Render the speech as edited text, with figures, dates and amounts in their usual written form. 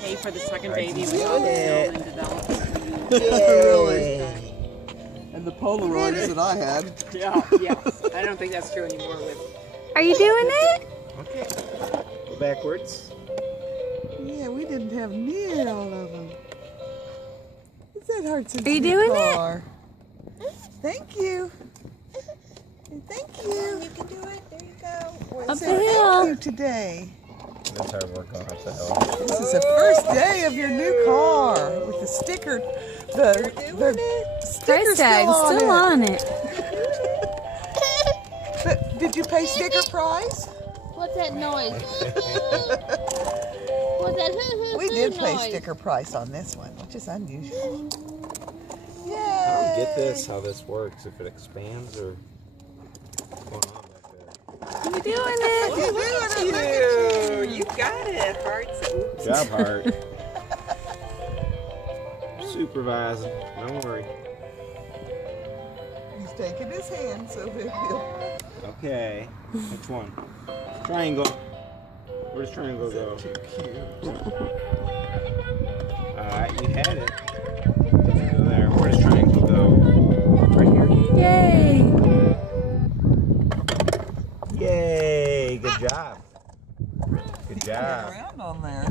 pay for the second Hartson baby. We did all it. and developed. Really? And the Polaroids that I had. Yeah, yes. I don't think that's true anymore with. Are you doing it? Okay. Go backwards. Yeah, we didn't have near all of them. Is that Hartson's Are you new doing car? Thank you. Thank you. You can do it. There you go. Up So the thank hill. you today. That's hard work going up the hill. This is the first day of your new car with the sticker. The sticker Price tag's still on it. But did you pay sticker price? What's that noise? What's that hoo-hoo-hoo We did pay noise? sticker price on this one, which is unusual. Yay! I don't get this, how this works, if it expands or what's going on back there. You doing it? You're doing it, look at you. You got it, Hartson. Good job, Hart. Supervising, don't worry. He's taking his hand so that he'll... Okay, which one? Triangle. Where does triangle go? Too cute. Alright, you had it. Doesn't go there. Where does triangle go? Right here? Yay! Yay! Good job. Good job. Around on there.